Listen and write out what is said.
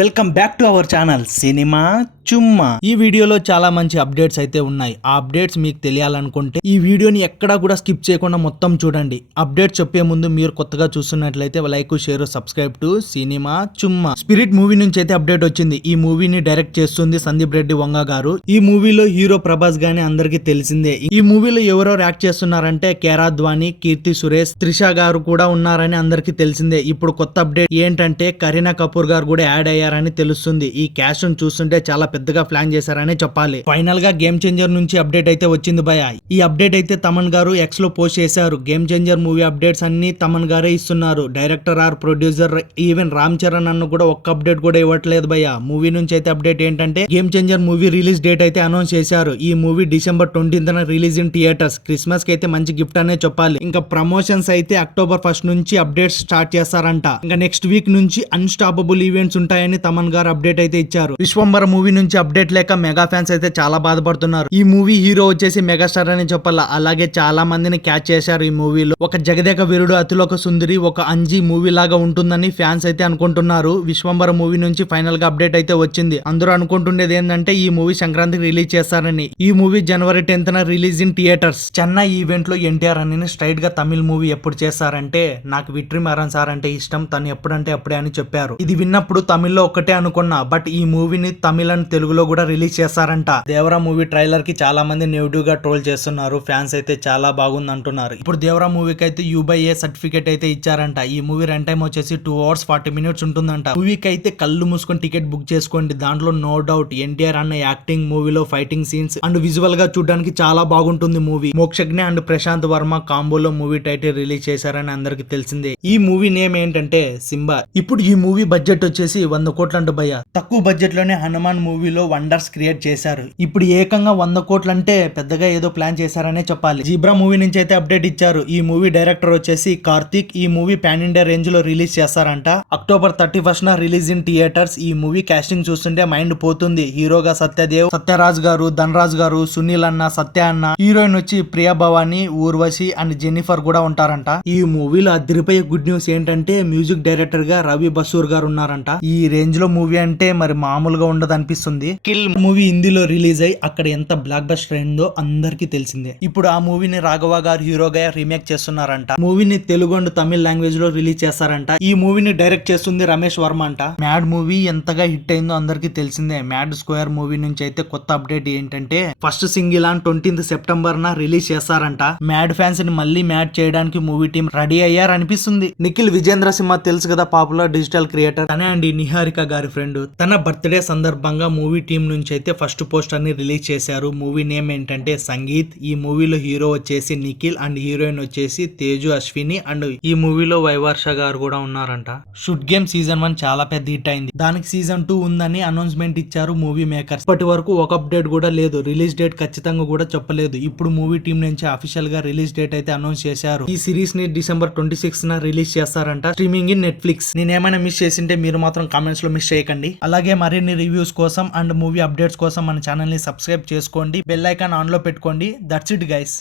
Welcome back to our channel cinema Chumma. ఈ వీడియోలో చాలా మంచి అప్డేట్స్ అయితే ఉన్నాయి. ఆ అప్డేట్స్ మీకు తెలియాలనుకుంటే ఈ వీడియోని ఎక్కడా కూడా స్కిప్ చేయకుండా మొత్తం చూడండి. అప్డేట్స్ చెప్పే ముందు మీరు కొత్తగా చూస్తున్నట్లయితే like, share, subscribe to cinema Chumma. Spirit movie నుంచి అయితే అప్డేట్ వచ్చింది. ఈ మూవీని డైరెక్ట్ చేస్తుంది సందీప్ రెడ్డి వంగ గారు. ఈ మూవీలో హీరో ప్రభాస్ గానీ అందరికీ తెలిసిందే. ఈ మూవీలో ఎవరెవరు యాక్ట్ చేస్తున్నారంటే కేరా అద్వానీ, కీర్తి సురేష్, త్రిష గారు కూడా ఉన్నారని అందరికీ తెలిసిందే. ఇప్పుడు కొత్త అప్డేట్ ఏంటంటే కరీనా కపూర్ గారు కూడా యాడ్ అయ్యారని తెలుస్తుంది. ఈ క్యాష్ చూస్తుంటే చాలా పెద్దగా ప్లాన్ చేశారని చెప్పాలి. ఫైనల్ గా గేమ్ చేంజర్ నుంచి అప్డేట్ అయితే వచ్చింది భయ. ఈ అప్డేట్ అయితే తమన్ గారు ఎక్స్ లో పోస్ట్ చేశారు. గేమ్ చేంజర్ మూవీ అప్డేట్స్ అన్ని తమన్ గారే ఇస్తున్నారు. Director or producer even Ram Charan అన్న కూడా ఒక్క అప్డేట్ కూడా ఇవ్వట్లేదు భయ. మూవీ నుంచి అయితే అప్డేట్ ఏంటంటే game changer movie release date అయితే అనౌన్స్ చేశారు. ఈ movie December 20th release in theatres. Christmas కి అయితే మంచి గిఫ్ట్ అనే చెప్పాలి. ఇంకా ప్రమోషన్స్ అయితే October 1st నుంచి అప్డేట్స్ స్టార్ట్ చేస్తారంట. ఇంకా నెక్స్ట్ వీక్ నుంచి అన్స్టాపబుల్ ఈవెంట్స్ ఉంటాయని తమన్ గారు అప్డేట్ అయితే ఇచ్చారు. విశ్వంబర మూవీ నుంచి అప్డేట్ లేక మెగా ఫ్యాన్స్ అయితే చాలా బాధపడుతున్నారు. ఈ మూవీ హీరో వచ్చేసి మెగాస్టార్ అని చెప్పాలా. అలాగే చాలా మందిని క్యాచ్ చేశారు. ఈ మూవీలో ఒక జగదేక వీరుడు, అతిలోక సుందరి, ఒక అంజీ మూవీ లాగా ఉంటుందని ఫ్యాన్స్ అయితే అనుకుంటున్నారు. విశ్వంబర మూవీ నుంచి ఫైనల్ గా అప్డేట్ అయితే వచ్చింది. అందరూ అనుకుంటుండేది ఏంటంటే ఈ మూవీ సంక్రాంతికి రిలీజ్ చేస్తారని. ఈ movie January 10th release in theatres. Chennai event లో ఎన్టీఆర్ అని స్ట్రైట్ గా తమిళ్ మూవీ ఎప్పుడు చేస్తారంటే నాకు విట్రిమారన్ సార్ అంటే ఇష్టం, తను ఎప్పుడంటే అప్పుడే అని చెప్పారు. ఇది విన్నప్పుడు తమిళ్లో ఒక్కటే అనుకున్నా, బట్ ఈ మూవీని తమిళ్ అండ్ తెలుగులో కూడా రిలీజ్ చేస్తారంట. దేవరా మూవీ ట్రైలర్ కి చాలా మంది నెగిటివ్ గా ట్రోల్ చేస్తున్నారు. ఫ్యాన్స్ అయితే చాలా బాగుంది అంటున్నారు. ఇప్పుడు దేవరా మూవీకి అయితే U/A సర్టిఫికేట్ అయితే ఇచ్చారంట. ఈ మూవీ రన్ టైం వచ్చేసి 2 hours 40 minutes ఉంటుందంట. మూవీకి అయితే కళ్ళు మూసుకొని టికెట్ బుక్ చేసుకోండి. దాంట్లో నో డౌట్ ఎన్టీఆర్ అన్న యాక్టింగ్, మూవీలో ఫైటింగ్ సీన్స్ అండ్ విజువల్ గా చూడడానికి చాలా బాగుంటుంది మూవీ. మోక్షజ్ఞ అండ్ ప్రశాంత్ వర్మ కాంబోలో మూవీ టైటిల్ రిలీజ్ చేశారని అందరికి తెలిసిందే. ఈ మూవీ నేమ్ ఏంటంటే సింబా. ఇప్పుడు ఈ మూవీ బడ్జెట్ వచ్చేసి 100 కోట్లు అంట భయ్య. తక్కువ బడ్జెట్ లోనే హనుమాన్ మూవీలో వండర్స్ క్రియేట్ చేశారు. ఇప్పుడు ఏకంగా 100 కోట్లు అంటే పెద్దగా ఏదో ప్లాన్ చేశారనే చెప్పాలి. జీబ్రా మూవీ నుంచి అయితే అప్డేట్ ఇచ్చారు. ఈ మూవీ డైరెక్టర్ వచ్చేసి కార్తిక్. ఈ మూవీ పాన్ ఇండియా రేంజ్ లో రిలీజ్ చేస్తారంట. October 31st release in theatres. ఈ మూవీ కాస్టింగ్ చూస్తుంటే మైండ్ పోతుంది. హీరోగా సత్యదేవ్, సత్యరాజ్ గారు, ధనరాజ్ గారు, సునీల్ అన్న, సత్య అన్న, హీరోయిన్ వచ్చి ప్రియా భవాని, ఊర్వశి అండ్ జెన్నిఫర్ కూడా ఉంటారంట. ఈ మూవీలో అదిరిపోయే గుడ్ న్యూస్ ఏంటంటే మ్యూజిక్ డైరెక్టర్ గా రవి బసూర్ గారు ఉన్నారంట. ఈ రేంజ్ లో మూవీ అంటే మరి మామూలుగా ఉండదు అనిపిస్తుంది. కిల్ మూవీ హిందీలో రిలీజ్ అయ్యి అక్కడ ఎంత బ్లాక్ బస్టర్ అయిందో అందరికీ తెలిసిందే. ఇప్పుడు ఆ మూవీని రాఘవ గారు హీరోగా రీమేక్ చేస్తున్నారంట. మూవీని తెలుగు అండ్ తమిళ లాంగ్వేజ్ లో రిలీజ్ చేస్తారంట. ఈ మూవీని డైరెక్ట్ చేస్తుంది రమేష్ వర్మ అంట. మ్యాడ్ మూవీ ఎంతగా హిట్ అయిందో అందరికీ తెలిసిందే. మ్యాడ్ స్క్వేర్ మూవీ నుంచి అయితే కొత్త అప్డేట్ ఏంటంటే first single on 20th September release చేస్తారంట. మ్యాడ్ ఫ్యాన్స్ ని మళ్ళీ మ్యాడ్ చేయడానికి మూవీ టీం రెడీ అయ్యారు అనిపిస్తుంది. నిఖిల్ విజేంద్ర సింహ తెలుసు కదా, పాపులర్ డిజిటల్ క్రియేటర్. తనే అండి నిహారిక గారి ఫ్రెండ్. తన బర్త్డే సందర్భంగా మూవీ టీం నుంచి అయితే ఫస్ట్ పోస్టర్ ని రిలీజ్ చేశారు. మూవీ నేమ్ ఏంటంటే సంగీత్. ఈ మూవీలో హీరో వచ్చేసి నిఖిల్ అండ్ హీరోయిన్ వచ్చేసి తేజు అశ్విని అండ్ ఈ మూవీలో వైవర్ష గారు కూడా ఉన్నారంట. షుడ్ గేమ్ సీజన్ 1 చాలా పెద్ద హిట్ అయింది. దానికి సీజన్ 2 ఉందని అనౌన్స్మెంట్ ఇచ్చారు మూవీ మేకర్స్. ఇప్పటి వరకు ఒక అప్డేట్ కూడా లేదు. రిలీజ్ డేట్ ఖచ్చితంగా కూడా చెప్పలేదు. ఇప్పుడు మూవీ టీం నుంచి అఫీషియల్ గా రిలీజ్ డేట్ అయితే అనౌన్స్ చేశారు. ఈ సిరీస్ ని December 26th రిలీజ్ చేస్తారంట. Streaming in Netflix. నేనేమైనా మిస్ చేసింటే మీరు మాత్రం కామెంట్స్ లో మిస్ చేయకండి. అలాగే మరిన్ని రివ్యూస్ కోసం అండ్ మూవీ అప్డేట్స్ కోసం మన ఛానల్ ని సబ్స్క్రైబ్ చేసుకోండి. బెల్ ఐకాన్ ఆన్ లో పెట్టుకోండి. That's it guys.